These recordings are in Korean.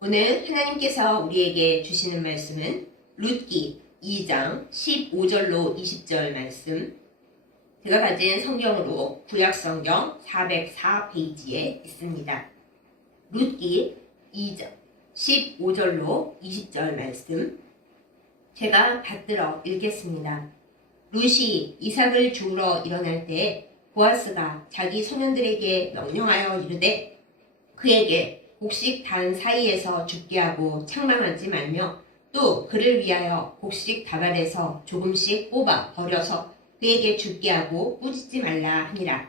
오늘 하나님께서 우리에게 주시는 말씀은 룻기 2장 15절로 20절 말씀. 제가 가진 성경으로 구약성경 404페이지에 있습니다. 룻기 2장 15절로 20절 말씀. 제가 받들어 읽겠습니다. 룻이 이삭을 주우러 일어날 때 보아스가 자기 소년들에게 명령하여 이르되 그에게 곡식 단 사이에서 죽게 하고 책망하지 말며 또 그를 위하여 곡식 다발에서 조금씩 뽑아 버려서 그에게 죽게 하고 꾸짖지 말라 하니라.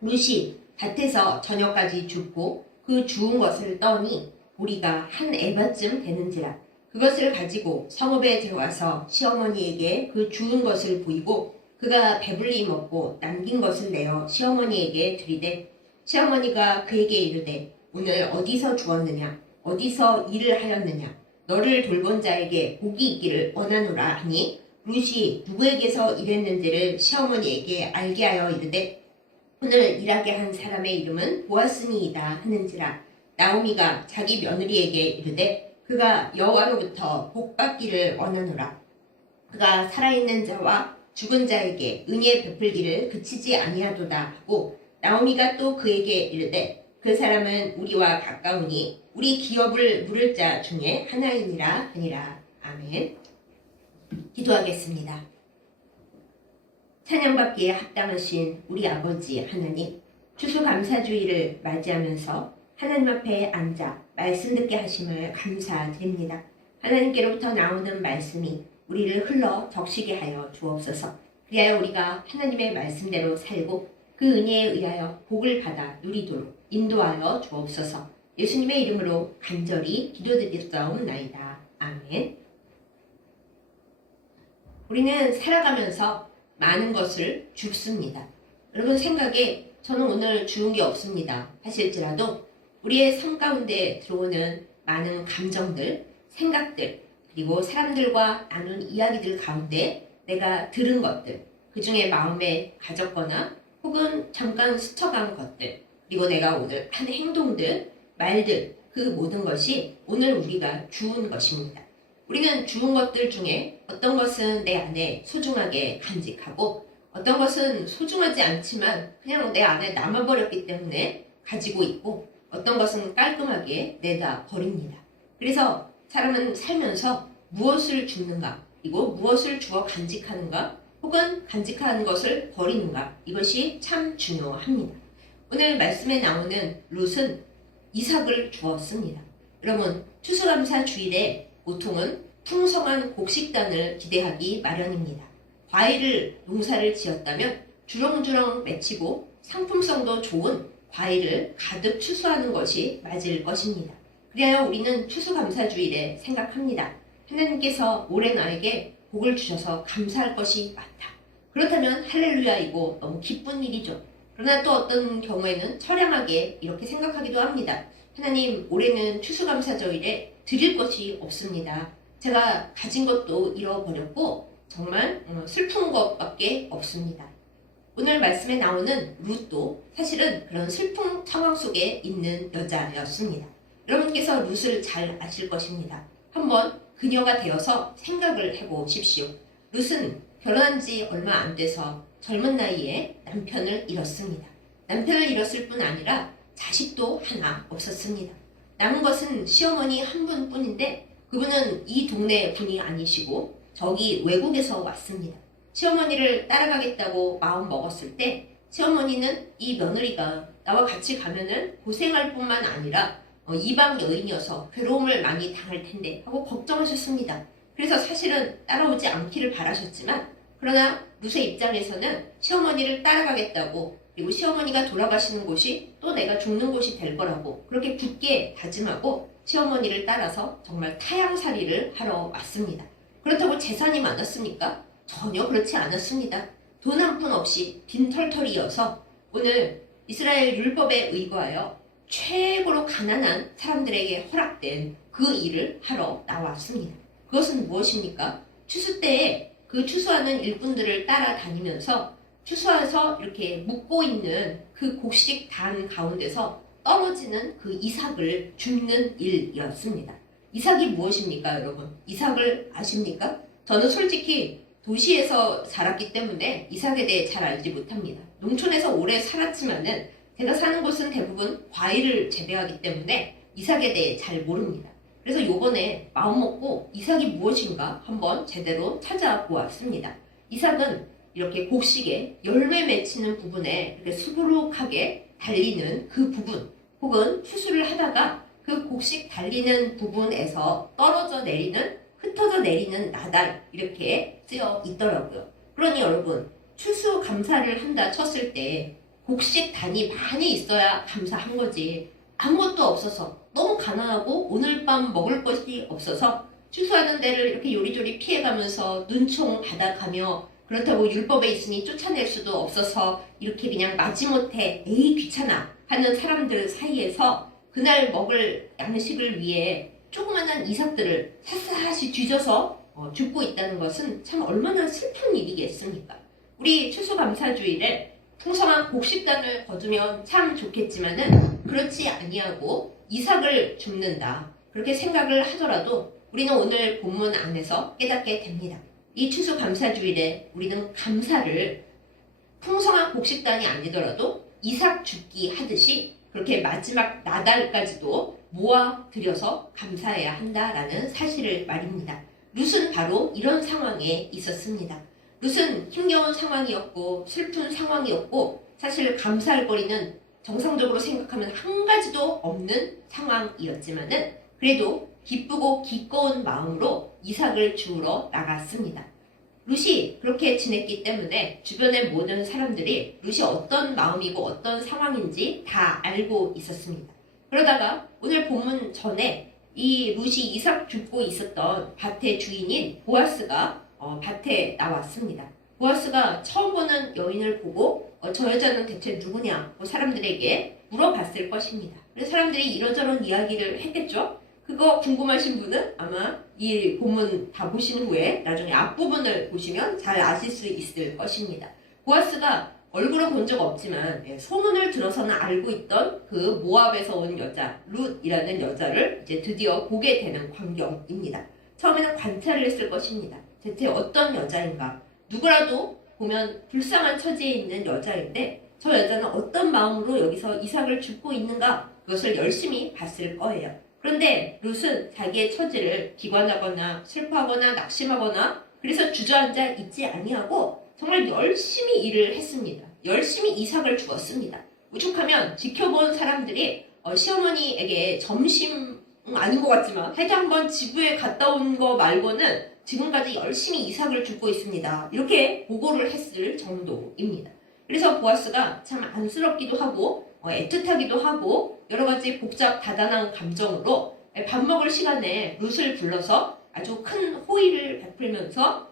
룻이 밭에서 저녁까지 줍고 그 주운 것을 떠니 보리가 한 에바쯤 되는지라. 그것을 가지고 성읍에 들어와서 시어머니에게 그 주운 것을 보이고 그가 배불리 먹고 남긴 것을 내어 시어머니에게 드리되 시어머니가 그에게 이르되 오늘 어디서 주었느냐 어디서 일을 하였느냐 너를 돌본 자에게 복이 있기를 원하노라 하니 룻이 누구에게서 일했는지를 시어머니에게 알게 하여 이르되 오늘 일하게 한 사람의 이름은 보아스니이다 하는지라. 나오미가 자기 며느리에게 이르되 그가 여호와로부터 복 받기를 원하노라. 그가 살아있는 자와 죽은 자에게 은혜 베풀기를 그치지 아니하도다 하고 나오미가 또 그에게 이르되 그 사람은 우리와 가까우니 우리 기업을 물을 자 중에 하나이니라 하니라. 아멘. 기도하겠습니다. 찬양받기에 합당하신 우리 아버지 하나님, 추수감사주의를 맞이하면서 하나님 앞에 앉아 말씀 듣게 하심을 감사드립니다. 하나님께로부터 나오는 말씀이 우리를 흘러 적시게 하여 주옵소서. 그리하여 우리가 하나님의 말씀대로 살고 그 은혜에 의하여 복을 받아 누리도록 인도하여 주옵소서. 예수님의 이름으로 간절히 기도드렸사옵나이다. 아멘. 우리는 살아가면서 많은 것을 줍습니다. 여러분 생각에 저는 오늘 주운 게 없습니다 하실지라도 우리의 삶 가운데 들어오는 많은 감정들, 생각들, 그리고 사람들과 나눈 이야기들 가운데 내가 들은 것들, 그 중에 마음에 가졌거나 혹은 잠깐 스쳐간 것들, 그리고 내가 오늘 한 행동들, 말들, 그 모든 것이 오늘 우리가 주운 것입니다. 우리는 주운 것들 중에 어떤 것은 내 안에 소중하게 간직하고 어떤 것은 소중하지 않지만 그냥 내 안에 남아버렸기 때문에 가지고 있고 어떤 것은 깔끔하게 내다 버립니다. 그래서 사람은 살면서 무엇을 줍는가 그리고 무엇을 주어 간직하는가 혹은 간직하는 것을 버리는가 이것이 참 중요합니다. 오늘 말씀에 나오는 룻은 이삭을 주었습니다. 여러분 추수감사 주일에 보통은 풍성한 곡식단을 기대하기 마련입니다. 과일을 농사를 지었다면 주렁주렁 맺히고 상품성도 좋은 과일을 가득 추수하는 것이 맞을 것입니다. 그래야 우리는 추수감사주일에 생각합니다. 하나님께서 올해 나에게 복을 주셔서 감사할 것이 많다. 그렇다면 할렐루야이고 너무 기쁜 일이죠. 그러나 또 어떤 경우에는 처량하게 이렇게 생각하기도 합니다. 하나님 올해는 추수감사절에 드릴 것이 없습니다. 제가 가진 것도 잃어버렸고 정말 슬픈 것밖에 없습니다. 오늘 말씀에 나오는 룻도 사실은 그런 슬픈 상황 속에 있는 여자였습니다. 여러분께서 룻을 잘 아실 것입니다. 한번 그녀가 되어서 생각을 해보십시오. 룻은 결혼한 지 얼마 안 돼서 젊은 나이에 남편을 잃었습니다. 남편을 잃었을 뿐 아니라 자식도 하나 없었습니다. 남은 것은 시어머니 한 분뿐인데 그분은 이 동네 분이 아니시고 저기 외국에서 왔습니다. 시어머니를 따라가겠다고 마음 먹었을 때 시어머니는 이 며느리가 나와 같이 가면은 고생할 뿐만 아니라 이방 여인이어서 괴로움을 많이 당할 텐데 하고 걱정하셨습니다. 그래서 사실은 따라오지 않기를 바라셨지만 그러나 룻의 입장에서는 시어머니를 따라가겠다고 그리고 시어머니가 돌아가시는 곳이 또 내가 죽는 곳이 될 거라고 그렇게 굳게 다짐하고 시어머니를 따라서 정말 타향살이를 하러 왔습니다. 그렇다고 재산이 많았습니까? 전혀 그렇지 않았습니다. 돈 한 푼 없이 빈털털이어서 오늘 이스라엘 율법에 의거하여 최고로 가난한 사람들에게 허락된 그 일을 하러 나왔습니다. 그것은 무엇입니까? 추수 때에 그 추수하는 일꾼들을 따라다니면서 추수해서 이렇게 묵고 있는 그 곡식 단 가운데서 떨어지는 그 이삭을 줍는 일이었습니다. 이삭이 무엇입니까, 여러분? 이삭을 아십니까? 저는 솔직히 도시에서 자랐기 때문에 이삭에 대해 잘 알지 못합니다. 농촌에서 오래 살았지만은 제가 사는 곳은 대부분 과일을 재배하기 때문에 이삭에 대해 잘 모릅니다. 그래서 요번에 마음먹고 이삭이 무엇인가 한번 제대로 찾아보았습니다. 이삭은 이렇게 곡식에 열매 맺히는 부분에 이렇게 수두룩하게 달리는 그 부분, 혹은 추수를 하다가 그 곡식 달리는 부분에서 떨어져 내리는, 흩어져 내리는 나달, 이렇게 쓰여 있더라고요. 그러니 여러분, 추수 감사를 한다 쳤을 때 곡식 단이 많이 있어야 감사한 거지, 아무것도 없어서 너무 가난하고 오늘 밤 먹을 것이 없어서 추수하는 데를 이렇게 요리조리 피해가면서 눈총 받아가며, 그렇다고 율법에 있으니 쫓아낼 수도 없어서 이렇게 그냥 마지못해 에이 귀찮아 하는 사람들 사이에서 그날 먹을 양식을 위해 조그만한 이삭들을 샅샅이 뒤져서 줍고 있다는 것은 참 얼마나 슬픈 일이겠습니까? 우리 추수감사주일에 풍성한 곡식단을 거두면 참 좋겠지만은 그렇지 아니하고 이삭을 줍는다, 그렇게 생각을 하더라도 우리는 오늘 본문 안에서 깨닫게 됩니다. 이 추수감사주일에 우리는 감사를 풍성한 곡식단이 아니더라도 이삭 줍기 하듯이 그렇게 마지막 나달까지도 모아 들여서 감사해야 한다라는 사실을 말입니다. 룻은 바로 이런 상황에 있었습니다. 룻은 힘겨운 상황이었고 슬픈 상황이었고 사실 감사할 거리는 정상적으로 생각하면 한 가지도 없는 상황이었지만은 그래도 기쁘고 기꺼운 마음으로 이삭을 주우러 나갔습니다. 룻이 그렇게 지냈기 때문에 주변의 모든 사람들이 룻이 어떤 마음이고 어떤 상황인지 다 알고 있었습니다. 그러다가 오늘 본문 전에 이 룻이 이삭 줍고 있었던 밭의 주인인 보아스가 밭에 나왔습니다. 보아스가 처음 보는 여인을 보고 저 여자는 대체 누구냐 사람들에게 물어봤을 것입니다. 그래서 사람들이 이런저런 이야기를 했겠죠. 그거 궁금하신 분은 아마 이 본문 다 보신 후에 나중에 앞부분을 보시면 잘 아실 수 있을 것입니다. 보아스가 얼굴은 본 적 없지만 소문을 들어서는 알고 있던 그 모압에서 온 여자 룻이라는 여자를 이제 드디어 보게 되는 광경입니다. 처음에는 관찰을 했을 것입니다. 대체 어떤 여자인가? 누구라도 보면 불쌍한 처지에 있는 여자인데 저 여자는 어떤 마음으로 여기서 이삭을 줍고 있는가? 그것을 열심히 봤을 거예요. 그런데 룻은 자기의 처지를 비관하거나 슬퍼하거나 낙심하거나 그래서 주저앉아 있지 아니하고 정말 열심히 일을 했습니다. 열심히 이삭을 주었습니다. 오죽하면 지켜본 사람들이 시어머니에게 점심 아닌 것 같지만 하여튼 한번 지부에 갔다 온 거 말고는 지금까지 열심히 이삭을 줍고 있습니다. 이렇게 보고를 했을 정도입니다. 그래서 보아스가 참 안쓰럽기도 하고 애틋하기도 하고 여러 가지 복잡 다단한 감정으로 밥 먹을 시간에 룻을 불러서 아주 큰 호의를 베풀면서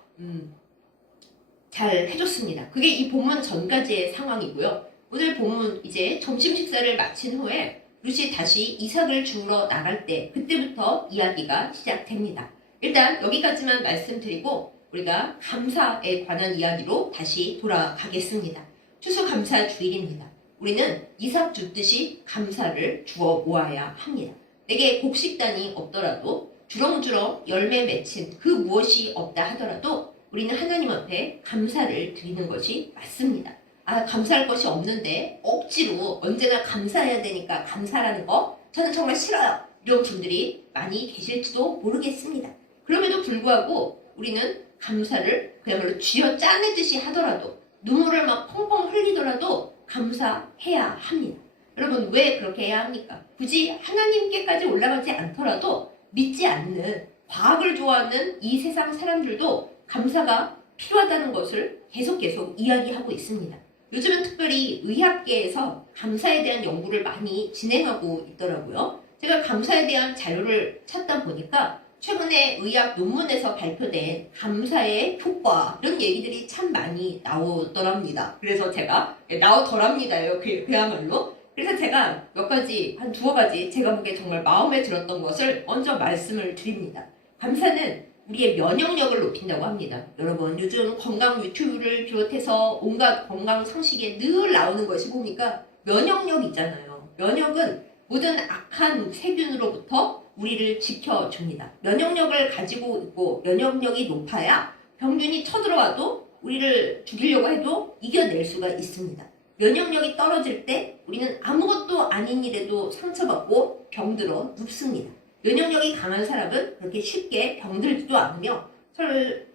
잘 해줬습니다. 그게 이 본문 전까지의 상황이고요. 오늘 본문 이제 점심 식사를 마친 후에 룻이 다시 이삭을 주우러 나갈 때 그때부터 이야기가 시작됩니다. 일단 여기까지만 말씀드리고 우리가 감사에 관한 이야기로 다시 돌아가겠습니다. 추수감사 주일입니다. 우리는 이삭 줍듯이 감사를 주어 모아야 합니다. 내게 곡식단이 없더라도 주렁주렁 열매 맺힌 그 무엇이 없다 하더라도 우리는 하나님 앞에 감사를 드리는 것이 맞습니다. 감사할 것이 없는데 억지로 언제나 감사해야 되니까 감사라는 거 저는 정말 싫어요. 이런 분들이 많이 계실지도 모르겠습니다. 그럼에도 불구하고 우리는 감사를 그야말로 쥐어 짜내듯이 하더라도 눈물을 막 펑펑 흘리더라도 감사해야 합니다. 여러분 왜 그렇게 해야 합니까? 굳이 하나님께까지 올라가지 않더라도 믿지 않는 과학을 좋아하는 이 세상 사람들도 감사가 필요하다는 것을 계속 이야기하고 있습니다. 요즘은 특별히 의학계에서 감사에 대한 연구를 많이 진행하고 있더라고요. 제가 감사에 대한 자료를 찾다 보니까 최근에 의학 논문에서 발표된 감사의 효과 이런 얘기들이 참 많이 나오더랍니다. 그래서 제가 나오더랍니다요. 그야말로. 그래서 제가 몇 가지 한 두어 가지 제가 보기에 정말 마음에 들었던 것을 먼저 말씀을 드립니다. 감사는 우리의 면역력을 높인다고 합니다. 여러분 요즘 건강 유튜브를 비롯해서 온갖 건강 상식에 늘 나오는 것이 보니까 면역력 있잖아요. 면역은 모든 악한 세균으로부터 우리를 지켜줍니다. 면역력을 가지고 있고 면역력이 높아야 병균이 쳐들어와도 우리를 죽이려고 해도 이겨낼 수가 있습니다. 면역력이 떨어질 때 우리는 아무것도 아닌 일에도 상처받고 병들어 눕습니다. 면역력이 강한 사람은 그렇게 쉽게 병들지도 않으며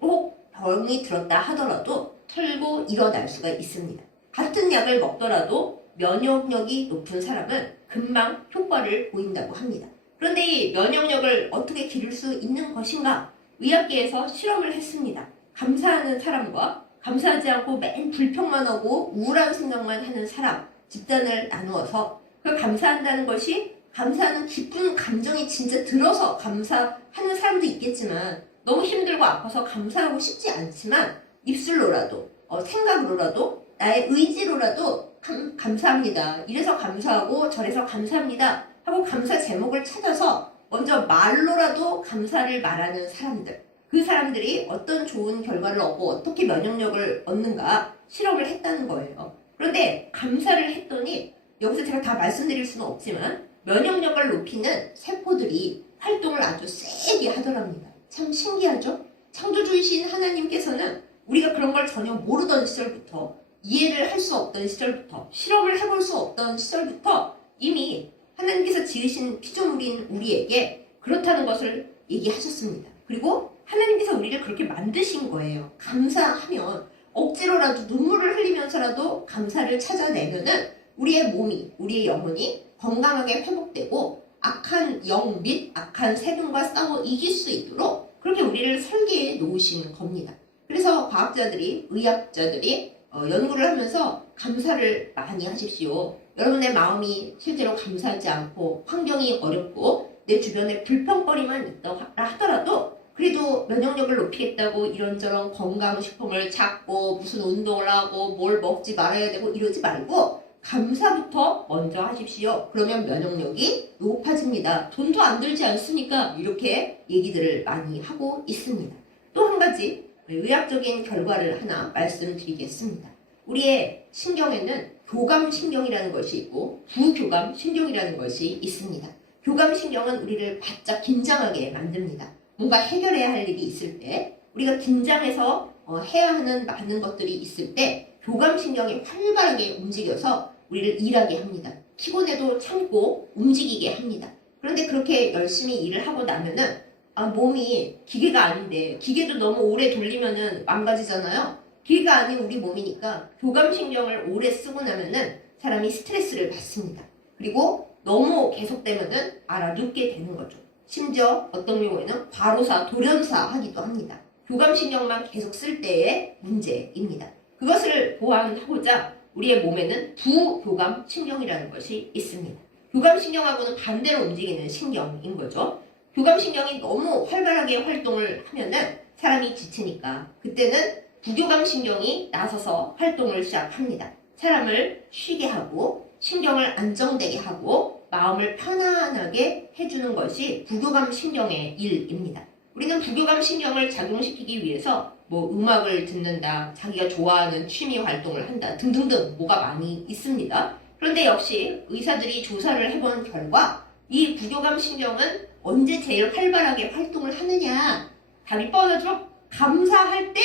혹 병이 들었다 하더라도 털고 일어날 수가 있습니다. 같은 약을 먹더라도 면역력이 높은 사람은 금방 효과를 보인다고 합니다. 그런데 이 면역력을 어떻게 기를 수 있는 것인가? 의학계에서 실험을 했습니다. 감사하는 사람과 감사하지 않고 맨 불평만 하고 우울한 생각만 하는 사람 집단을 나누어서 그 감사한다는 것이 감사하는 기쁜 감정이 진짜 들어서 감사하는 사람도 있겠지만 너무 힘들고 아파서 감사하고 싶지 않지만 입술로라도 생각으로라도 나의 의지로라도 감사합니다. 이래서 감사하고 저래서 감사합니다 하고 감사 제목을 찾아서 먼저 말로라도 감사를 말하는 사람들, 그 사람들이 어떤 좋은 결과를 얻고 어떻게 면역력을 얻는가 실험을 했다는 거예요. 그런데 감사를 했더니 여기서 제가 다 말씀드릴 수는 없지만 면역력을 높이는 세포들이 활동을 아주 세게 하더랍니다. 참 신기하죠? 창조주이신 하나님께서는 우리가 그런 걸 전혀 모르던 시절부터, 이해를 할 수 없던 시절부터, 실험을 해볼 수 없던 시절부터 이미 하나님께서 지으신 피조물인 우리에게 그렇다는 것을 얘기하셨습니다. 그리고 하나님께서 우리를 그렇게 만드신 거예요. 감사하면 억지로라도 눈물을 흘리면서라도 감사를 찾아내면은 우리의 몸이, 우리의 영혼이 건강하게 회복되고 악한 영 및 악한 세균과 싸워 이길 수 있도록 그렇게 우리를 설계해 놓으신 겁니다. 그래서 과학자들이, 의학자들이 연구를 하면서 감사를 많이 하십시오. 여러분의 마음이 실제로 감사하지 않고 환경이 어렵고 내 주변에 불평거리만 있다 하더라도 그래도 면역력을 높이겠다고 이런저런 건강식품을 찾고 무슨 운동을 하고 뭘 먹지 말아야 되고 이러지 말고 감사부터 먼저 하십시오. 그러면 면역력이 높아집니다. 돈도 안 들지 않습니까? 이렇게 얘기들을 많이 하고 있습니다. 또 한 가지 의학적인 결과를 하나 말씀드리겠습니다. 우리의 신경에는 교감신경이라는 것이 있고 부교감신경이라는 것이 있습니다. 교감신경은 우리를 바짝 긴장하게 만듭니다. 뭔가 해결해야 할 일이 있을 때 우리가 긴장해서 해야 하는 많은 것들이 있을 때 교감신경이 활발하게 움직여서 우리를 일하게 합니다. 피곤해도 참고 움직이게 합니다. 그런데 그렇게 열심히 일을 하고 나면은 몸이 기계가 아닌데 기계도 너무 오래 돌리면은 망가지잖아요. 기계가 아닌 우리 몸이니까 교감신경을 오래 쓰고 나면은 사람이 스트레스를 받습니다. 그리고 너무 계속되면은 알아눕게 되는 거죠. 심지어 어떤 경우에는 과로사, 돌연사 하기도 합니다. 교감신경만 계속 쓸 때의 문제입니다. 그것을 보완하고자 우리의 몸에는 부교감신경이라는 것이 있습니다. 교감신경하고는 반대로 움직이는 신경인 거죠. 교감신경이 너무 활발하게 활동을 하면은 사람이 지치니까 그때는 부교감신경이 나서서 활동을 시작합니다. 사람을 쉬게 하고 신경을 안정되게 하고 마음을 편안하게 해주는 것이 부교감신경의 일입니다. 우리는 부교감신경을 작용시키기 위해서 음악을 듣는다, 자기가 좋아하는 취미 활동을 한다 등등등 뭐가 많이 있습니다. 그런데 역시 의사들이 조사를 해본 결과 이 부교감신경은 언제 제일 활발하게 활동을 하느냐? 답이 뻔하죠? 감사할 때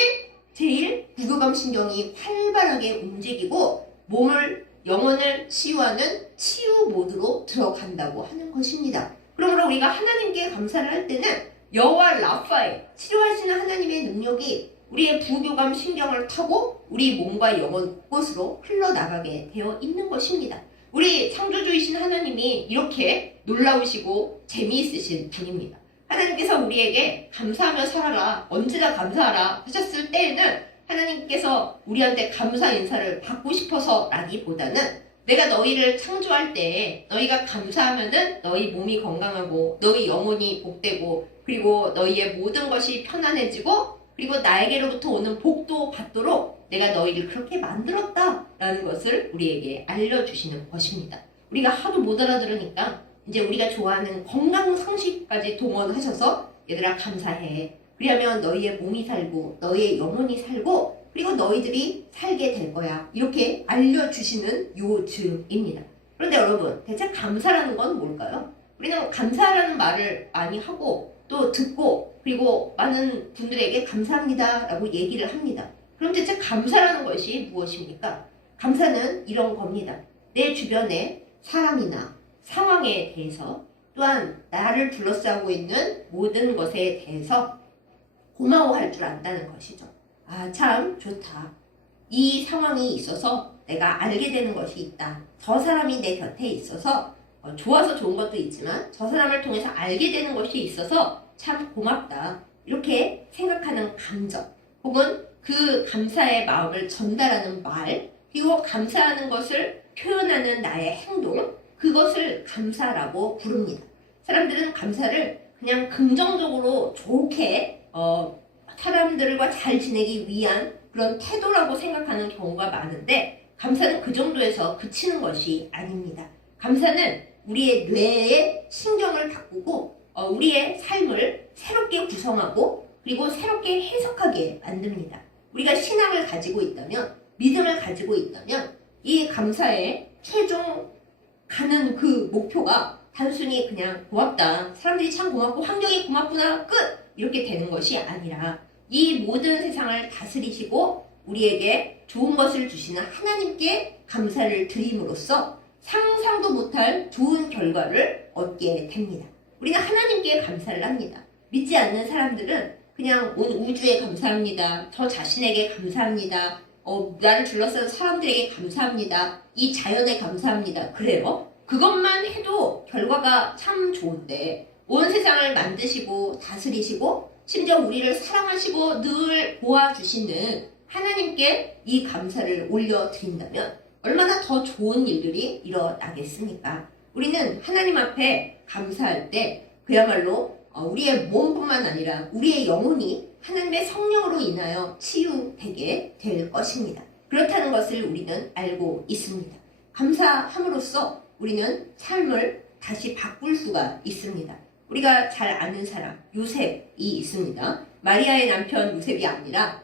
제일 부교감신경이 활발하게 움직이고 몸을, 영혼을 치유하는 치유 모드로 들어간다고 하는 것입니다. 그러므로 우리가 하나님께 감사를 할 때는 여호와 라파의 치료하시는 하나님의 능력이 우리의 부교감 신경을 타고 우리 몸과 영혼 곳으로 흘러나가게 되어 있는 것입니다. 우리 창조주이신 하나님이 이렇게 놀라우시고 재미있으신 분입니다. 하나님께서 우리에게 감사하며 살아라, 언제나 감사하라 하셨을 때에는 하나님께서 우리한테 감사 인사를 받고 싶어서 라기보다는 내가 너희를 창조할 때 너희가 감사하면은 너희 몸이 건강하고 너희 영혼이 복되고 그리고 너희의 모든 것이 편안해지고 그리고 나에게로부터 오는 복도 받도록 내가 너희를 그렇게 만들었다라는 것을 우리에게 알려주시는 것입니다. 우리가 하도 못 알아들으니까 이제 우리가 좋아하는 건강 상식까지 동원하셔서 얘들아 감사해. 그리하면 너희의 몸이 살고 너희의 영혼이 살고 그리고 너희들이 살게 될 거야. 이렇게 알려주시는 요즘입니다. 그런데 여러분, 대체 감사라는 건 뭘까요? 우리는 감사라는 말을 많이 하고 또 듣고 그리고 많은 분들에게 감사합니다라고 얘기를 합니다. 그럼 대체 감사라는 것이 무엇입니까? 감사는 이런 겁니다. 내 주변의 사람이나 상황에 대해서 또한 나를 둘러싸고 있는 모든 것에 대해서 고마워할 줄 안다는 것이죠. 아, 참 좋다. 이 상황이 있어서 내가 알게 되는 것이 있다. 저 사람이 내 곁에 있어서 좋아서 좋은 것도 있지만 저 사람을 통해서 알게 되는 것이 있어서 참 고맙다. 이렇게 생각하는 감정 혹은 그 감사의 마음을 전달하는 말 그리고 감사하는 것을 표현하는 나의 행동 그것을 감사라고 부릅니다. 사람들은 감사를 그냥 긍정적으로 좋게 사람들과 잘 지내기 위한 그런 태도라고 생각하는 경우가 많은데 감사는 그 정도에서 그치는 것이 아닙니다. 감사는 우리의 뇌에 신경을 바꾸고 우리의 삶을 새롭게 구성하고 그리고 새롭게 해석하게 만듭니다. 우리가 신앙을 가지고 있다면 믿음을 가지고 있다면 이 감사의 최종 가는 그 목표가 단순히 그냥 고맙다. 사람들이 참 고맙고 환경이 고맙구나. 끝! 이렇게 되는 것이 아니라 이 모든 세상을 다스리시고 우리에게 좋은 것을 주시는 하나님께 감사를 드림으로써 상상도 못할 좋은 결과를 얻게 됩니다. 우리는 하나님께 감사를 합니다. 믿지 않는 사람들은 그냥 온 우주에 감사합니다. 저 자신에게 감사합니다. 나를 둘러싼 사람들에게 감사합니다. 이 자연에 감사합니다. 그래요? 그것만 해도 결과가 참 좋은데 온 세상을 만드시고 다스리시고 심지어 우리를 사랑하시고 늘 도와주시는 하나님께 이 감사를 올려드린다면 얼마나 더 좋은 일들이 일어나겠습니까? 우리는 하나님 앞에 감사할 때 그야말로 우리의 몸뿐만 아니라 우리의 영혼이 하나님의 성령으로 인하여 치유되게 될 것입니다. 그렇다는 것을 우리는 알고 있습니다. 감사함으로써 우리는 삶을 다시 바꿀 수가 있습니다. 우리가 잘 아는 사람 요셉이 있습니다. 마리아의 남편 요셉이 아니라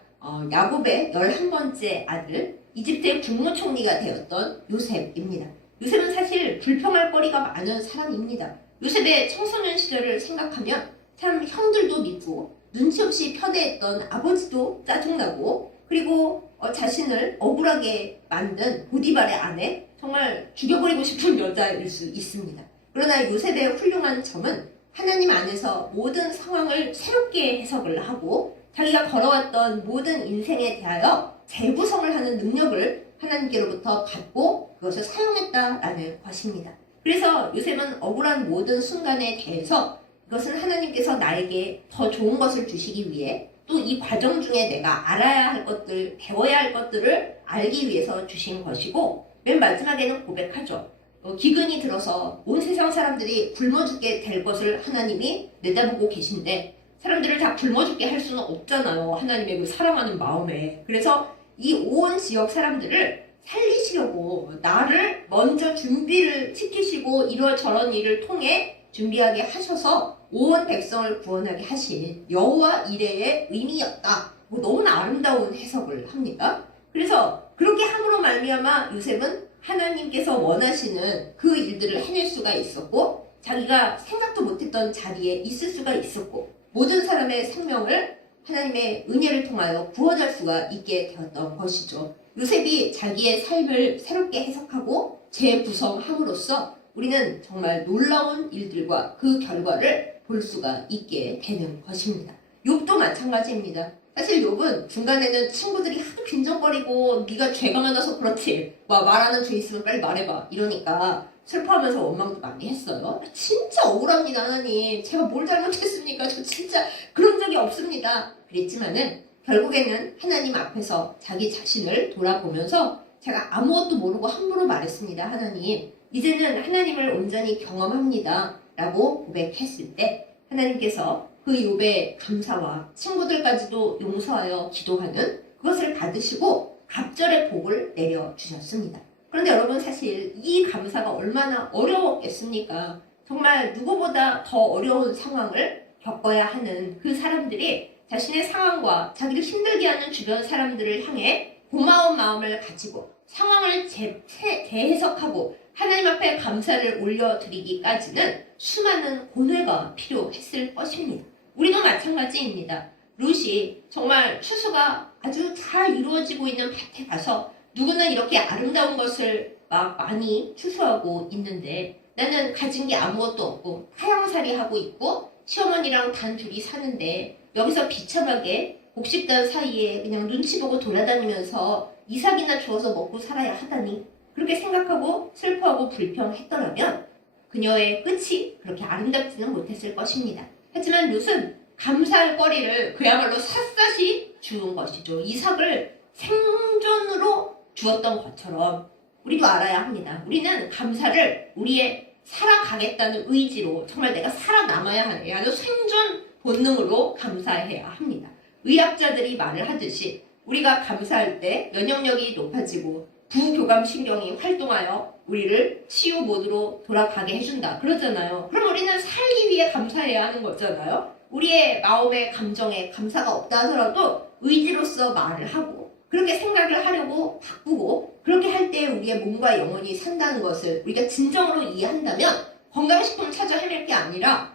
야곱의 11번째 아들 이집트의 국무총리가 되었던 요셉입니다. 요셉은 사실 불평할 거리가 많은 사람입니다. 요셉의 청소년 시절을 생각하면 참 형들도 믿고 눈치 없이 편애했던 아버지도 짜증나고 그리고 자신을 억울하게 만든 보디발의 아내 정말 죽여버리고 싶은 여자일 수 있습니다. 그러나 요셉의 훌륭한 점은 하나님 안에서 모든 상황을 새롭게 해석을 하고 자기가 걸어왔던 모든 인생에 대하여 재구성을 하는 능력을 하나님께로부터 받고 그것을 사용했다라는 것입니다. 그래서 요셉은 억울한 모든 순간에 대해서 이것은 하나님께서 나에게 더 좋은 것을 주시기 위해 또 이 과정 중에 내가 알아야 할 것들, 배워야 할 것들을 알기 위해서 주신 것이고 맨 마지막에는 고백하죠. 기근이 들어서 온 세상 사람들이 굶어 죽게 될 것을 하나님이 내다보고 계신데 사람들을 다 굶어 죽게 할 수는 없잖아요. 하나님의 그 사랑하는 마음에. 그래서 이 온 지역 사람들을 살리시려고 나를 먼저 준비를 시키시고 이러저런 일을 통해 준비하게 하셔서 온 백성을 구원하게 하신 여호와 이레의 의미였다. 너무나 아름다운 해석을 합니다. 그래서 그렇게 함으로 말미암아 요셉은 하나님께서 원하시는 그 일들을 해낼 수가 있었고 자기가 생각도 못했던 자리에 있을 수가 있었고 모든 사람의 생명을 하나님의 은혜를 통하여 구원할 수가 있게 되었던 것이죠. 요셉이 자기의 삶을 새롭게 해석하고 재구성함으로써 우리는 정말 놀라운 일들과 그 결과를 볼 수가 있게 되는 것입니다. 욥도 마찬가지입니다. 사실 욥은 중간에는 친구들이 하도 빈정거리고 네가 죄가 많아서 그렇지 말하는 죄 있으면 빨리 말해봐 이러니까 슬퍼하면서 원망도 많이 했어요. 진짜 억울합니다. 하나님 제가 뭘 잘못했습니까? 저 진짜 그런 적이 없습니다. 그랬지만은 결국에는 하나님 앞에서 자기 자신을 돌아보면서 제가 아무것도 모르고 함부로 말했습니다. 하나님 이제는 하나님을 온전히 경험합니다 라고 고백했을 때 하나님께서 그 욥의 감사와 친구들까지도 용서하여 기도하는 그것을 받으시고 갑절의 복을 내려주셨습니다. 그런데 여러분 사실 이 감사가 얼마나 어려웠겠습니까? 정말 누구보다 더 어려운 상황을 겪어야 하는 그 사람들이 자신의 상황과 자기를 힘들게 하는 주변 사람들을 향해 고마운 마음을 가지고 상황을 재해석하고 하나님 앞에 감사를 올려드리기까지는 수많은 고뇌가 필요했을 것입니다. 우리도 마찬가지입니다. 룻이 정말 추수가 아주 잘 이루어지고 있는 밭에 가서 누구는 이렇게 아름다운 것을 막 많이 추수하고 있는데 나는 가진 게 아무것도 없고 타향살이 하고 있고 시어머니랑 단 둘이 사는데 여기서 비참하게 곡식단 사이에 그냥 눈치 보고 돌아다니면서 이삭이나 주워서 먹고 살아야 하다니 그렇게 생각하고 슬퍼하고 불평했더라면 그녀의 끝이 그렇게 아름답지는 못했을 것입니다. 하지만 룻은 감사할 거리를 그야말로 샅샅이 주운 것이죠. 이삭을 생존으로 주었던 것처럼 우리도 알아야 합니다. 우리는 감사를 우리의 살아가겠다는 의지로 정말 내가 살아남아야 하는 생존 본능으로 감사해야 합니다. 의학자들이 말을 하듯이 우리가 감사할 때 면역력이 높아지고 부교감신경이 활동하여 우리를 치유 모드로 돌아가게 해준다 그러잖아요. 그럼 우리는 살기 위해 감사해야 하는 거잖아요. 우리의 마음의 감정에 감사가 없다 하더라도 의지로서 말을 하고 그렇게 생각을 하려고 바꾸고 그렇게 할 때 우리의 몸과 영혼이 산다는 것을 우리가 진정으로 이해한다면 건강식품 찾아 헤맬 게 아니라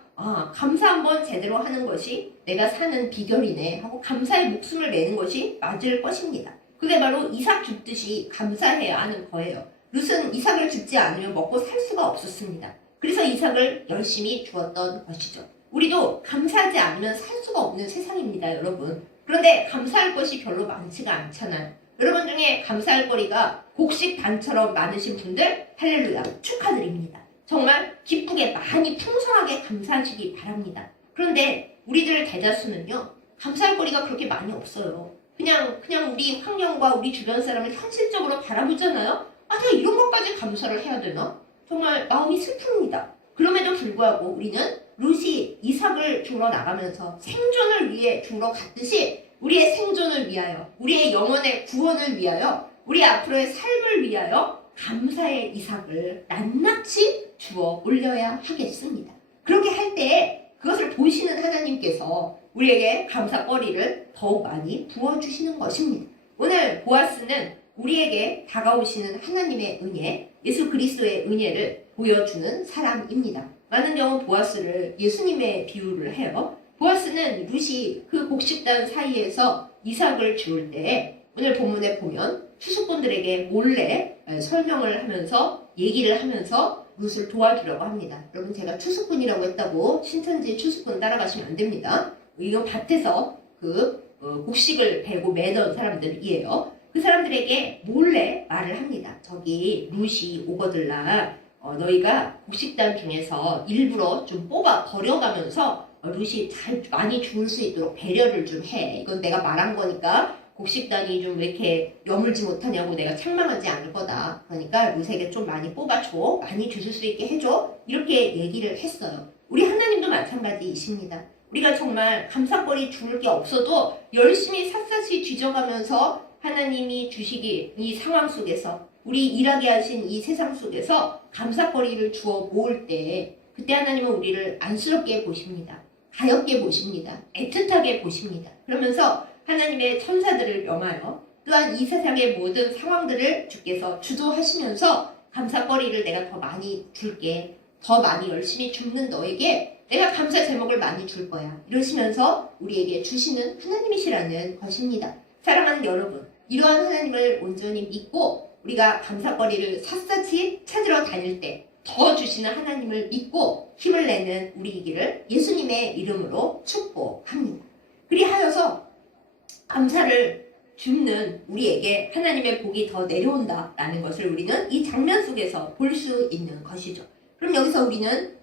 감사 한번 제대로 하는 것이 내가 사는 비결이네 하고 감사의 목숨을 내는 것이 맞을 것입니다. 그게 바로 이삭 줍듯이 감사해야 하는 거예요. 룻은 이삭을 줍지 않으면 먹고 살 수가 없었습니다. 그래서 이삭을 열심히 주었던 것이죠. 우리도 감사하지 않으면 살 수가 없는 세상입니다, 여러분. 그런데 감사할 것이 별로 많지가 않잖아요. 여러분 중에 감사할 거리가 곡식단처럼 많으신 분들 할렐루야 축하드립니다. 정말 기쁘게 많이 풍성하게 감사하시기 바랍니다. 그런데 우리들 대다수는요 감사할 거리가 그렇게 많이 없어요. 그냥 우리 환경과 우리 주변 사람을 현실적으로 바라보잖아요. 내가 이런 것까지 감사를 해야 되나? 정말 마음이 슬픕니다. 그럼에도 불구하고 우리는 룻이 이삭을 주러 나가면서 생존을 위해 주러 갔듯이 우리의 생존을 위하여, 우리의 영혼의 구원을 위하여, 우리 앞으로의 삶을 위하여 감사의 이삭을 낱낱이 주어 올려야 하겠습니다. 그렇게 할 때 그것을 보시는 하나님께서 우리에게 감사거리를 더욱 많이 부어주시는 것입니다. 오늘 보아스는 우리에게 다가오시는 하나님의 은혜, 예수 그리스도의 은혜를 보여주는 사람입니다. 많은 경우 보아스를 예수님의 비유를 해요. 보아스는 룻이 그 곡식단 사이에서 이삭을 주울 때 오늘 본문에 보면 추수꾼들에게 몰래 설명을 하면서 얘기를 하면서 룻을 도와주려고 합니다. 여러분 제가 추수꾼이라고 했다고 신천지 추수꾼 따라가시면 안 됩니다. 이건 밭에서 곡식을 베고 매던 사람들이에요. 그 사람들에게 몰래 말을 합니다. 저기 룻이 오거들라 너희가 곡식단 중에서 일부러 좀 뽑아 버려가면서 룻이 잘 많이 주울 수 있도록 배려를 좀 해. 이건 내가 말한 거니까 곡식단이 좀 왜 이렇게 여물지 못하냐고 내가 책망하지 않을 거다. 그러니까 룻에게 좀 많이 뽑아줘. 많이 주실 수 있게 해줘. 이렇게 얘기를 했어요. 우리 하나님도 마찬가지이십니다. 우리가 정말 감사거리 주울 게 없어도 열심히 샅샅이 뒤져가면서 하나님이 주시기 이 상황 속에서 우리 일하게 하신 이 세상 속에서 감사거리를 주어 모을 때 그때 하나님은 우리를 안쓰럽게 보십니다. 가엾게 보십니다. 애틋하게 보십니다. 그러면서 하나님의 천사들을 명하여 또한 이 세상의 모든 상황들을 주께서 주도하시면서 감사거리를 내가 더 많이 줄게. 더 많이 열심히 줍는 너에게 내가 감사 제목을 많이 줄 거야. 이러시면서 우리에게 주시는 하나님이시라는 것입니다. 사랑하는 여러분, 이러한 하나님을 온전히 믿고 우리가 감사거리를 샅샅이 찾으러 다닐 때 더 주시는 하나님을 믿고 힘을 내는 우리이기를 예수님의 이름으로 축복합니다. 그리하여서 감사를 줍는 우리에게 하나님의 복이 더 내려온다라는 것을 우리는 이 장면 속에서 볼 수 있는 것이죠. 그럼 여기서 우리는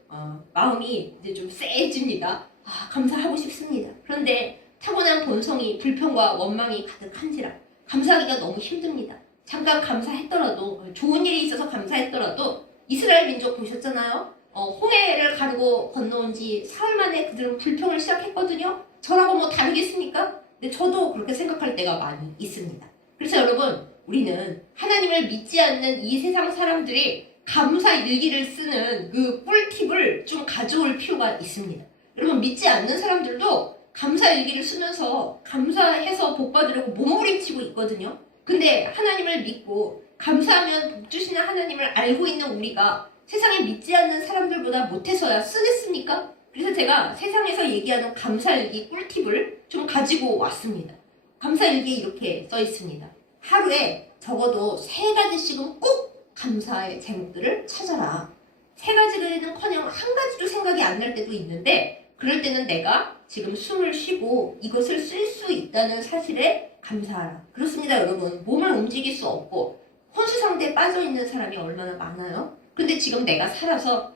마음이 이제 좀 쎄해집니다. 감사하고 싶습니다. 그런데 타고난 본성이 불평과 원망이 가득한지라 감사하기가 너무 힘듭니다. 잠깐 감사했더라도 좋은 일이 있어서 감사했더라도 이스라엘 민족 보셨잖아요. 홍해를 가르고 건너온 지 사흘 만에 그들은 불평을 시작했거든요. 저라고 뭐 다르겠습니까? 근데 저도 그렇게 생각할 때가 많이 있습니다. 그래서 여러분 우리는 하나님을 믿지 않는 이 세상 사람들이 감사 일기를 쓰는 그 꿀팁을 좀 가져올 필요가 있습니다. 여러분 믿지 않는 사람들도 감사 일기를 쓰면서 감사해서 복 받으려고 몸부림치고 있거든요. 근데 하나님을 믿고 감사하면 복 주시는 하나님을 알고 있는 우리가 세상에 믿지 않는 사람들보다 못해서야 쓰겠습니까? 그래서 제가 세상에서 얘기하는 감사일기 꿀팁을 좀 가지고 왔습니다. 감사일기에 이렇게 써 있습니다. 하루에 적어도 3가지씩은 꼭 감사의 제목들을 찾아라. 3가지는커녕 한 가지도 생각이 안 날 때도 있는데 그럴 때는 내가 지금 숨을 쉬고 이것을 쓸 수 있다는 사실에 감사하라. 그렇습니다, 여러분. 몸을 움직일 수 없고 혼수상태에 빠져있는 사람이 얼마나 많아요? 근데 지금 내가 살아서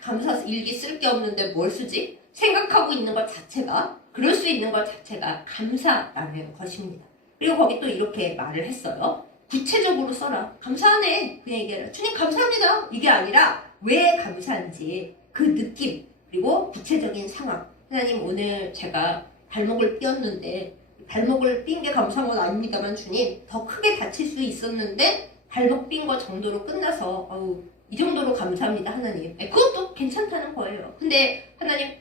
감사 일기 쓸 게 없는데 뭘 쓰지? 생각하고 있는 것 자체가, 그럴 수 있는 것 자체가 감사라는 것입니다. 그리고 거기 또 이렇게 말을 했어요. 구체적으로 써라. 감사하네. 그냥 얘기해라. 주님 감사합니다. 이게 아니라 왜 감사한지 그 느낌, 그리고 구체적인 상황. 하나님, 오늘 제가 발목을 삐었는데 발목을 삔 게 감사한 건 아닙니다만 주님, 더 크게 다칠 수 있었는데 발목 삔 거 정도로 끝나서 이 정도로 감사합니다 하나님. 그것도 괜찮다는 거예요. 근데 하나님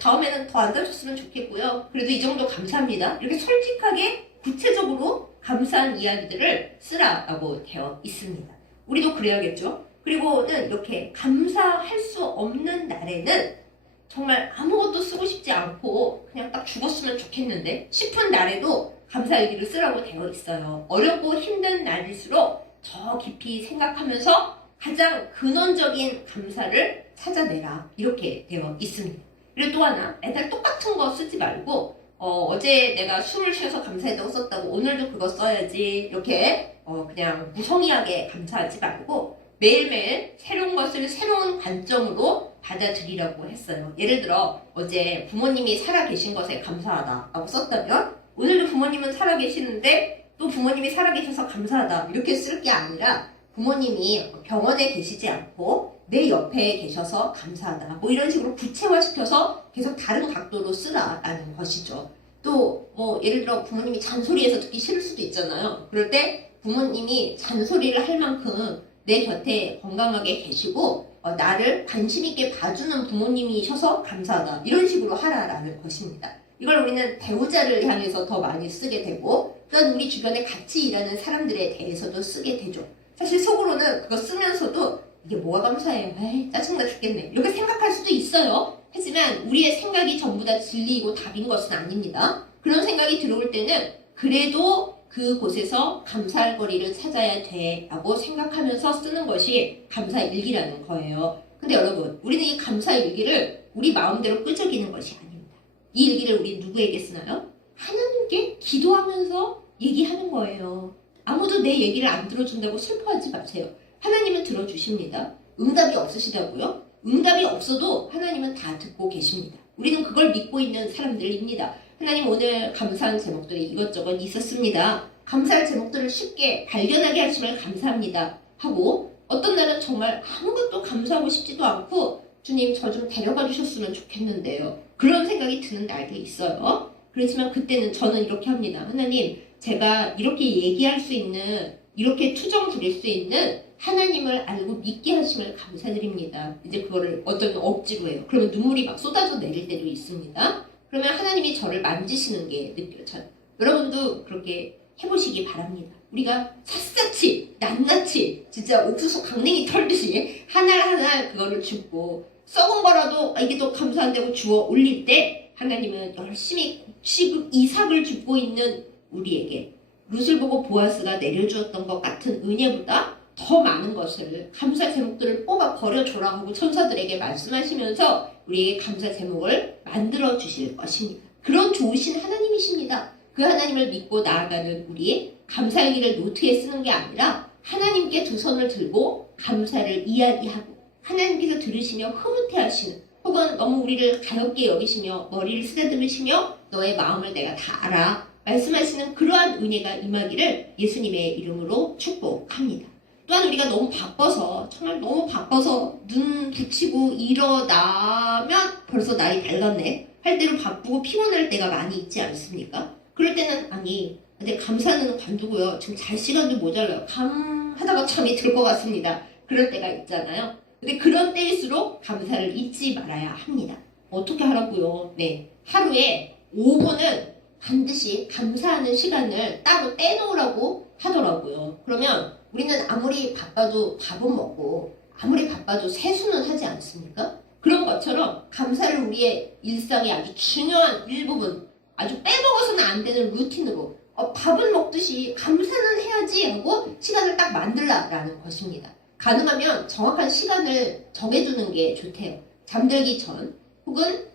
다음에는 더 안 다쳤으면 좋겠고요. 그래도 이 정도 감사합니다. 이렇게 솔직하게 구체적으로 감사한 이야기들을 쓰라라고 되어 있습니다. 우리도 그래야겠죠. 그리고는 이렇게 감사할 수 없는 날에는 정말 아무것도 쓰고 싶지 않고 그냥 딱 죽었으면 좋겠는데 싶은 날에도 감사일기를 쓰라고 되어 있어요. 어렵고 힘든 날일수록 더 깊이 생각하면서 가장 근원적인 감사를 찾아내라. 이렇게 되어 있습니다. 그리고 또 하나, 맨날 똑같은 거 쓰지 말고 어제 내가 숨을 쉬어서 감사했다고 썼다고 오늘도 그거 써야지 이렇게 그냥 무성의하게 감사하지 말고 매일매일 새로운 것을 새로운 관점으로 받아들이라고 했어요. 예를 들어 어제 부모님이 살아계신 것에 감사하다라고 썼다면 오늘도 부모님은 살아계시는데 또 부모님이 살아계셔서 감사하다 이렇게 쓸 게 아니라 부모님이 병원에 계시지 않고 내 옆에 계셔서 감사하다 뭐 이런 식으로 구체화시켜서 계속 다른 각도로 쓰라라는 것이죠. 또 예를 들어 부모님이 잔소리해서 듣기 싫을 수도 있잖아요. 그럴 때 부모님이 잔소리를 할 만큼 내 곁에 건강하게 계시고 나를 관심 있게 봐주는 부모님이셔서 감사하다 이런 식으로 하라라는 것입니다. 이걸 우리는 배우자를 향해서 더 많이 쓰게 되고 또한 우리 주변에 같이 일하는 사람들에 대해서도 쓰게 되죠. 사실 속으로는 그거 쓰면서도 이게 뭐가 감사해요? 에이 짜증나 죽겠네 이렇게 생각할 수도 있어요. 하지만 우리의 생각이 전부 다 진리이고 답인 것은 아닙니다. 그런 생각이 들어올 때는 그래도 그곳에서 감사할 거리를 찾아야 돼 라고 생각하면서 쓰는 것이 감사일기라는 거예요. 근데 여러분, 우리는 이 감사일기를 우리 마음대로 끄적이는 것이 아닙니다. 이 일기를 우리 누구에게 쓰나요? 하나님께 기도하면서 얘기하는 거예요. 아무도 내 얘기를 안 들어준다고 슬퍼하지 마세요. 하나님은 들어주십니다. 응답이 없으시다고요? 응답이 없어도 하나님은 다 듣고 계십니다. 우리는 그걸 믿고 있는 사람들입니다. 하나님, 오늘 감사한 제목들이 이것저것 있었습니다. 감사할 제목들을 쉽게 발견하게 하심을 감사합니다 하고 어떤 날은 정말 아무것도 감사하고 싶지도 않고 주님 저 좀 데려가 주셨으면 좋겠는데요. 그런 생각이 드는 날도 있어요. 그렇지만 그때는 저는 이렇게 합니다. 하나님, 제가 이렇게 얘기할 수 있는, 이렇게 투정 부릴 수 있는 하나님을 알고 믿게 하심을 감사드립니다. 이제 그거를 어떤 억지로 해요. 그러면 눈물이 막 쏟아져 내릴 때도 있습니다. 그러면 하나님이 저를 만지시는 게 느껴져요. 여러분도 그렇게 해보시기 바랍니다. 우리가 샅샅이 낱낱이 진짜 옥수수 강냉이 털듯이 하나하나 그거를 줍고 썩은 거라도 이게 더 감사한다고 주워 올릴 때 하나님은 열심히 이삭을 줍고 있는 우리에게 룻을 보고 보아스가 내려주었던 것 같은 은혜보다 더 많은 것을 감사 제목들을 뽑아 버려줘라 하고 천사들에게 말씀하시면서 우리에게 감사 제목을 만들어 주실 것입니다. 그런 좋으신 하나님이십니다. 그 하나님을 믿고 나아가는 우리 감사일기를 노트에 쓰는 게 아니라 하나님께 두 손을 들고 감사를 이야기하고 하나님께서 들으시며 흐뭇해하시는 혹은 너무 우리를 가볍게 여기시며 머리를 쓰다듬으시며 너의 마음을 내가 다 알아 말씀하시는 그러한 은혜가 임하기를 예수님의 이름으로 축복합니다. 또한 우리가 너무 바빠서 정말 너무 바빠서 눈 붙이고 일어나면 벌써 날이 밝았네 할 때로 바쁘고 피곤할 때가 많이 있지 않습니까? 그럴 때는 근데 감사는 관두고요. 지금 잘 시간도 모자라요. 하다가 잠이 들 것 같습니다. 그럴 때가 있잖아요. 근데 그런 때일수록 감사를 잊지 말아야 합니다. 어떻게 하라고요? 네, 하루에 5분은 반드시 감사하는 시간을 따로 떼놓으라고 하더라고요. 그러면 우리는 아무리 바빠도 밥은 먹고 아무리 바빠도 세수는 하지 않습니까? 그런 것처럼 감사를 우리의 일상의 아주 중요한 일부분, 아주 빼먹어서는 안 되는 루틴으로 밥을 먹듯이 감사는 해야지 하고 시간을 딱 만들라라는 것입니다. 가능하면 정확한 시간을 정해두는 게 좋대요. 잠들기 전 혹은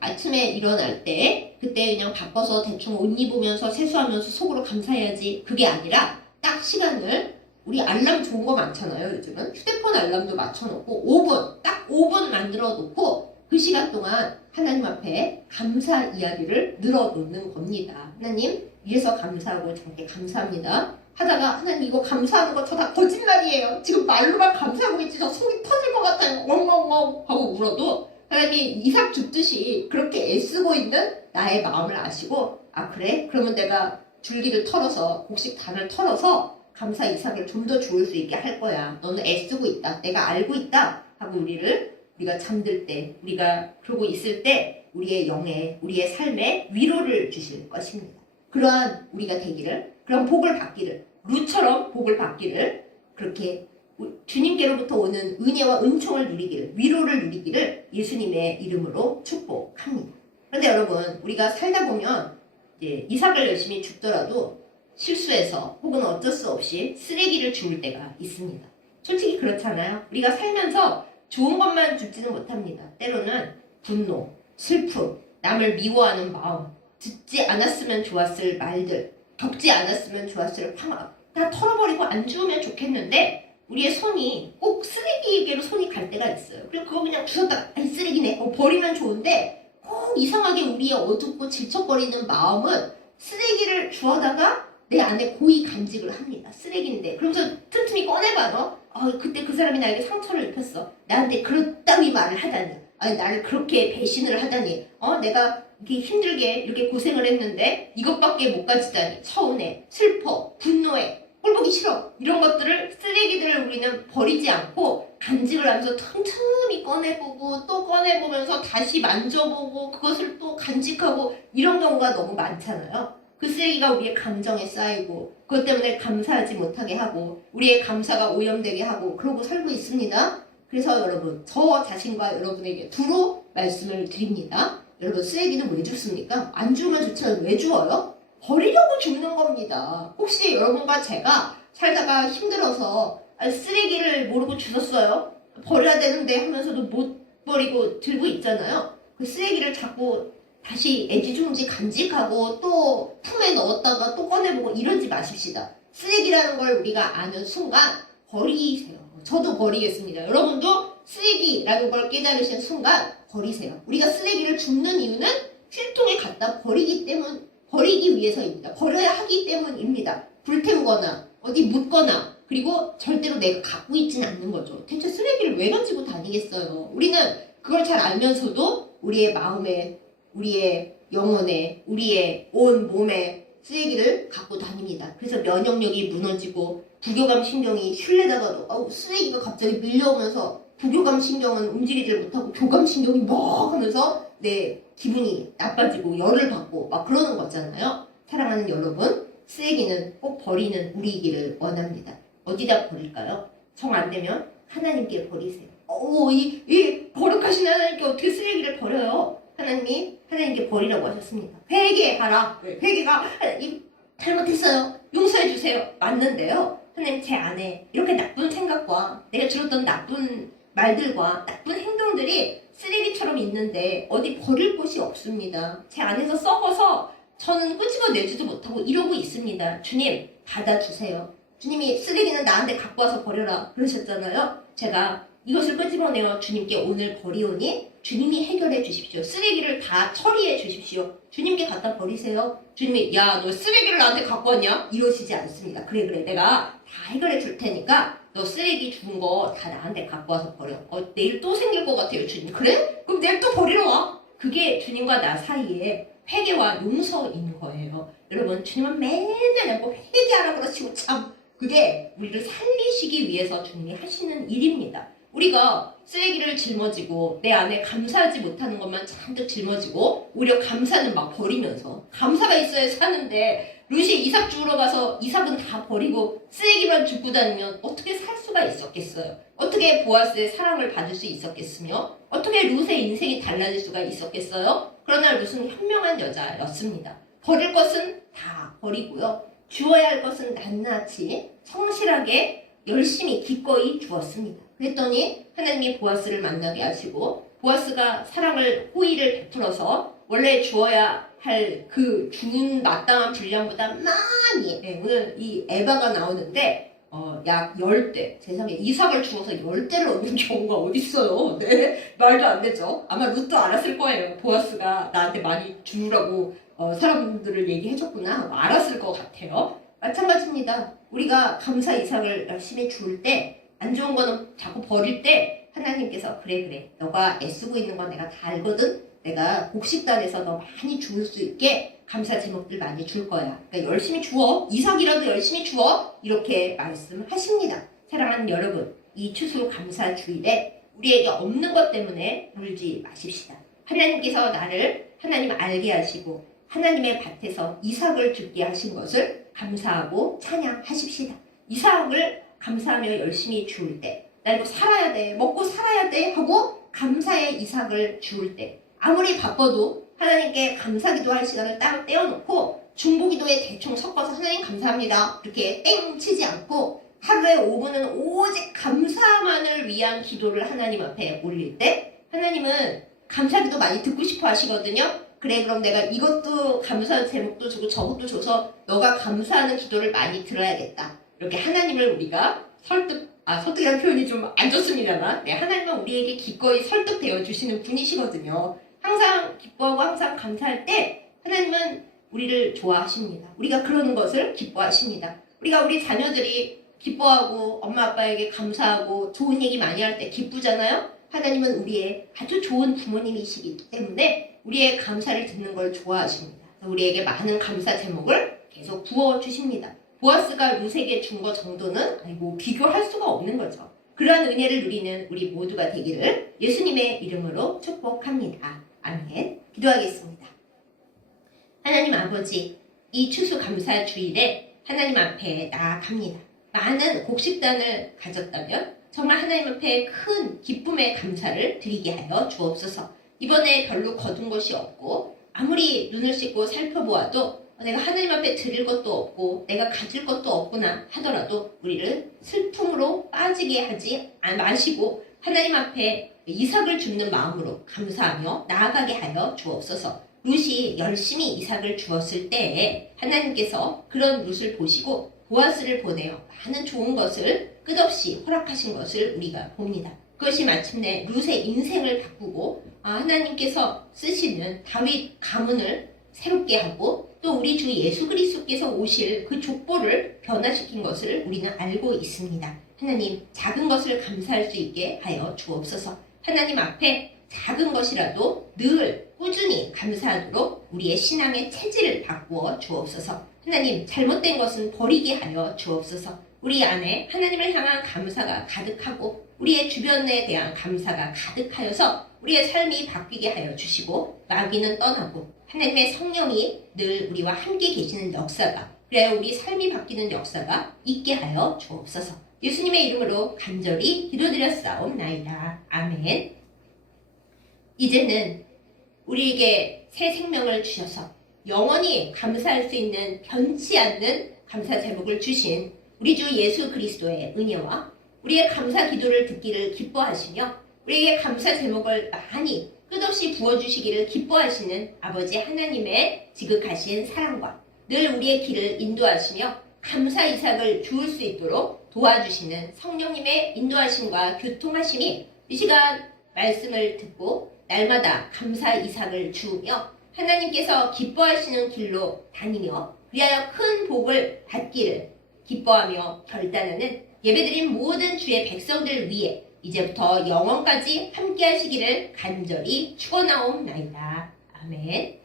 아침에 일어날 때 그때 그냥 바빠서 대충 옷 입으면서 세수하면서 속으로 감사해야지 그게 아니라 딱 시간을 우리 알람 좋은 거 많잖아요. 요즘은 휴대폰 알람도 맞춰놓고 5분 딱 5분 만들어 놓고 그 시간 동안 하나님 앞에 감사 이야기를 늘어놓는 겁니다. 하나님 이래서 감사하고 저렇게 감사합니다 하다가 하나님 이거 감사하는 거 저 다 거짓말이에요. 지금 말로만 감사하고 있지 저 속이 터질 것 같아요. 엉엉엉 하고 울어도 하나님이 이삭 줍듯이 그렇게 애쓰고 있는 나의 마음을 아시고 아 그래? 그러면 내가 줄기를 털어서 곡식 단을 털어서 감사 이삭을 좀 더 주울 수 있게 할 거야. 너는 애쓰고 있다. 내가 알고 있다. 하고 우리가 잠들 때 우리가 그러고 있을 때 우리의 영에 우리의 삶에 위로를 주실 것입니다. 그러한 우리가 되기를 그런 복을 받기를 루처럼 복을 받기를 그렇게 주님께로부터 오는 은혜와 은총을 누리기를 위로를 누리기를 예수님의 이름으로 축복합니다. 그런데 여러분 우리가 살다 보면 이제 이삭을 열심히 줍더라도 실수해서 혹은 어쩔 수 없이 쓰레기를 주울 때가 있습니다. 솔직히 그렇잖아요. 우리가 살면서 좋은 것만 줍지는 못합니다. 때로는 분노, 슬픔, 남을 미워하는 마음, 듣지 않았으면 좋았을 말들, 겪지 않았으면 좋았을 상황 다 털어버리고 안 주우면 좋겠는데 우리의 손이 꼭 쓰레기에게로 손이 갈 때가 있어요. 그리고 그거 그냥 주웠다가 아니 쓰레기네 버리면 좋은데 꼭 이상하게 우리의 어둡고 질척거리는 마음은 쓰레기를 주워다가 내 안에 고이 간직을 합니다. 쓰레기인데 그러면서 틈틈이 꺼내봐요. 그때 그 사람이 나에게 상처를 입혔어. 나한테 그렇다위 말을 하다니 아니 나를 그렇게 배신을 하다니 내가 이렇게 힘들게 이렇게 고생을 했는데 이것밖에 못 가지다니 서운해, 슬퍼, 분노해, 꼴보기 싫어 이런 것들을 쓰레기들을 우리는 버리지 않고 간직을 하면서 틈틈이 꺼내보고 또 꺼내보면서 다시 만져보고 그것을 또 간직하고 이런 경우가 너무 많잖아요. 그 쓰레기가 우리의 감정에 쌓이고 그것 때문에 감사하지 못하게 하고 우리의 감사가 오염되게 하고 그러고 살고 있습니다. 그래서 여러분 저 자신과 여러분에게 두루 말씀을 드립니다. 여러분 쓰레기는 왜 줍습니까? 안 주우면 좋지만 왜 주워요? 버리려고 줍는 겁니다. 혹시 여러분과 제가 살다가 힘들어서 쓰레기를 모르고 주웠어요? 버려야 되는데 하면서도 못 버리고 들고 있잖아요. 그 쓰레기를 자꾸 다시 애지중지 간직하고 또 품에 넣었다가 또 꺼내보고 이러지 마십시다. 쓰레기라는 걸 우리가 아는 순간 버리세요. 저도 버리겠습니다. 여러분도 쓰레기라는 걸 깨달으신 순간 버리세요. 우리가 쓰레기를 줍는 이유는 필통에 갖다 버리기 위해서입니다. 버려야 하기 때문입니다. 불태우거나 어디 묻거나 그리고 절대로 내가 갖고 있지는 않는 거죠. 대체 쓰레기를 왜 가지고 다니겠어요? 우리는 그걸 잘 알면서도 우리의 마음에 우리의 영혼에 우리의 온 몸에 쓰레기를 갖고 다닙니다. 그래서 면역력이 무너지고 부교감 신경이 쉴려다가도 쓰레기가 갑자기 밀려오면서 부교감 신경은 움직이질 못하고 교감 신경이 막 하면서 내 기분이 나빠지고 열을 받고 막 그러는 거잖아요. 사랑하는 여러분, 쓰레기는 꼭 버리는 우리이기를 원합니다. 어디다 버릴까요? 정 안 되면 하나님께 버리세요. 이 거룩하신 하나님께 어떻게 쓰레기를 버려요? 하나님이 하나님께 버리라고 하셨습니다. 회개하라. 회개가 하나님 잘못했어요. 용서해 주세요. 맞는데요. 하나님 제 안에 이렇게 나쁜 생각과 내가 들었던 나쁜 말들과 나쁜 행동들이 쓰레기처럼 있는데 어디 버릴 곳이 없습니다. 제 안에서 썩어서 저는 끄집어내지도 못하고 이러고 있습니다. 주님 받아주세요. 주님이 쓰레기는 나한테 갖고 와서 버려라 그러셨잖아요. 제가 이것을 끄집어내어 주님께 오늘 버리오니 주님이 해결해 주십시오. 쓰레기를 다 처리해 주십시오. 주님께 갖다 버리세요. 주님이 야 너 쓰레기를 나한테 갖고 왔냐? 이러시지 않습니다. 그래 내가 다 해결해 줄 테니까 너 쓰레기 준 거 다 나한테 갖고 와서 버려. 내일 또 생길 것 같아요 주님. 그래? 그럼 내일 또 버리러 와. 그게 주님과 나 사이에 회개와 용서인 거예요. 여러분 주님은 맨날 뭐 회개하라 그러시고 참 그게 우리를 살리시기 위해서 주님이 하시는 일입니다. 우리가 쓰레기를 짊어지고 내 안에 감사하지 못하는 것만 잔뜩 짊어지고 오히려 감사는 막 버리면서 감사가 있어야 사는데 룻이 이삭 주우러 가서 이삭은 다 버리고 쓰레기만 줍고 다니면 어떻게 살 수가 있었겠어요? 어떻게 보아스의 사랑을 받을 수 있었겠으며 어떻게 룻의 인생이 달라질 수가 있었겠어요? 그러나 룻은 현명한 여자였습니다. 버릴 것은 다 버리고요. 주어야 할 것은 낱낱이 성실하게 열심히 기꺼이 주었습니다. 그랬더니 하나님이 보아스를 만나게 하시고 보아스가 사랑을 호의를 베풀어서 원래 주어야 할 그 준 마땅한 분량보다 많이 오늘 이 에바가 나오는데 약 10대 세상에 이삭을 주어서 10대를 얻는 경우가 어딨어요. 네, 말도 안 되죠. 아마 룻도 알았을 거예요. 보아스가 나한테 많이 주라고 사람들을 얘기해줬구나 알았을 것 같아요. 마찬가지입니다. 우리가 감사 이삭을 열심히 줄 때 안 좋은 거는 자꾸 버릴 때 하나님께서 그래 너가 애쓰고 있는 건 내가 다 알거든. 내가 곡식단에서 너 많이 줄 수 있게 감사 제목들 많이 줄 거야. 그러니까 열심히 주어. 이삭이라도 열심히 주어. 이렇게 말씀하십니다. 사랑하는 여러분, 이 추수 감사 주일에 우리에게 없는 것 때문에 울지 마십시다. 하나님께서 나를 하나님 알게 하시고 하나님의 밭에서 이삭을 죽게 하신 것을 감사하고 찬양하십시다. 이삭을 감사하며 열심히 주울 때, 나 이거 살아야 돼, 먹고 살아야 돼 하고 감사의 이삭을 주울 때, 아무리 바빠도 하나님께 감사기도 할 시간을 따로 떼어놓고 중보기도에 대충 섞어서 하나님 감사합니다 이렇게 땡 치지 않고 하루에 5분은 오직 감사만을 위한 기도를 하나님 앞에 올릴 때 하나님은 감사기도 많이 듣고 싶어 하시거든요. 그래 그럼 내가 이것도 감사 제목도 주고 저것도 줘서 너가 감사하는 기도를 많이 들어야겠다. 이렇게 하나님을 우리가 설득이라는 표현이 좀 안 좋습니다만 하나님은 우리에게 기꺼이 설득되어 주시는 분이시거든요. 항상 기뻐하고 항상 감사할 때 하나님은 우리를 좋아하십니다. 우리가 그러는 것을 기뻐하십니다. 우리가 우리 자녀들이 기뻐하고 엄마 아빠에게 감사하고 좋은 얘기 많이 할 때 기쁘잖아요. 하나님은 우리의 아주 좋은 부모님이시기 때문에 우리의 감사를 듣는 걸 좋아하십니다. 우리에게 많은 감사 제목을 계속 부어주십니다. 보아스가 룻에게 준 것 정도는 비교할 수가 없는 거죠. 그러한 은혜를 누리는 우리 모두가 되기를 예수님의 이름으로 축복합니다. 아멘. 기도하겠습니다. 하나님 아버지, 이 추수 감사 주일에 하나님 앞에 나아갑니다. 많은 곡식단을 가졌다면 정말 하나님 앞에 큰 기쁨의 감사를 드리게 하여 주옵소서. 이번에 별로 거둔 것이 없고 아무리 눈을 씻고 살펴보아도 내가 하나님 앞에 드릴 것도 없고 내가 가질 것도 없구나 하더라도 우리를 슬픔으로 빠지게 하지 마시고 하나님 앞에 이삭을 줍는 마음으로 감사하며 나아가게 하여 주옵소서. 룻이 열심히 이삭을 주었을 때에 하나님께서 그런 룻을 보시고 보아스를 보내어 많은 좋은 것을 끝없이 허락하신 것을 우리가 봅니다. 그것이 마침내 룻의 인생을 바꾸고 하나님께서 쓰시는 다윗 가문을 새롭게 하고 또 우리 주 예수 그리스도께서 오실 그 족보를 변화시킨 것을 우리는 알고 있습니다. 하나님, 작은 것을 감사할 수 있게 하여 주옵소서. 하나님 앞에 작은 것이라도 늘 꾸준히 감사하도록 우리의 신앙의 체질을 바꾸어 주옵소서. 하나님, 잘못된 것은 버리게 하여 주옵소서. 우리 안에 하나님을 향한 감사가 가득하고 우리의 주변에 대한 감사가 가득하여서 우리의 삶이 바뀌게 하여 주시고 마귀는 떠나고 하나님의 성령이 늘 우리와 함께 계시는 역사가, 그래야 우리 삶이 바뀌는 역사가 있게 하여 주옵소서. 예수님의 이름으로 간절히 기도드렸사옵나이다. 아멘. 이제는 우리에게 새 생명을 주셔서 영원히 감사할 수 있는 변치 않는 감사 제목을 주신 우리 주 예수 그리스도의 은혜와 우리의 감사 기도를 듣기를 기뻐하시며 우리에게 감사 제목을 많이 끝없이 부어주시기를 기뻐하시는 아버지 하나님의 지극하신 사랑과 늘 우리의 길을 인도하시며 감사 이삭을 주울 수 있도록 도와주시는 성령님의 인도하심과 교통하심이 이 시간 말씀을 듣고 날마다 감사 이삭을 주우며 하나님께서 기뻐하시는 길로 다니며 그리하여 큰 복을 받기를 기뻐하며 결단하는 예배드린 모든 주의 백성들 위해 이제부터 영원까지 함께 하시기를 간절히 축원하옵나이다. 아멘.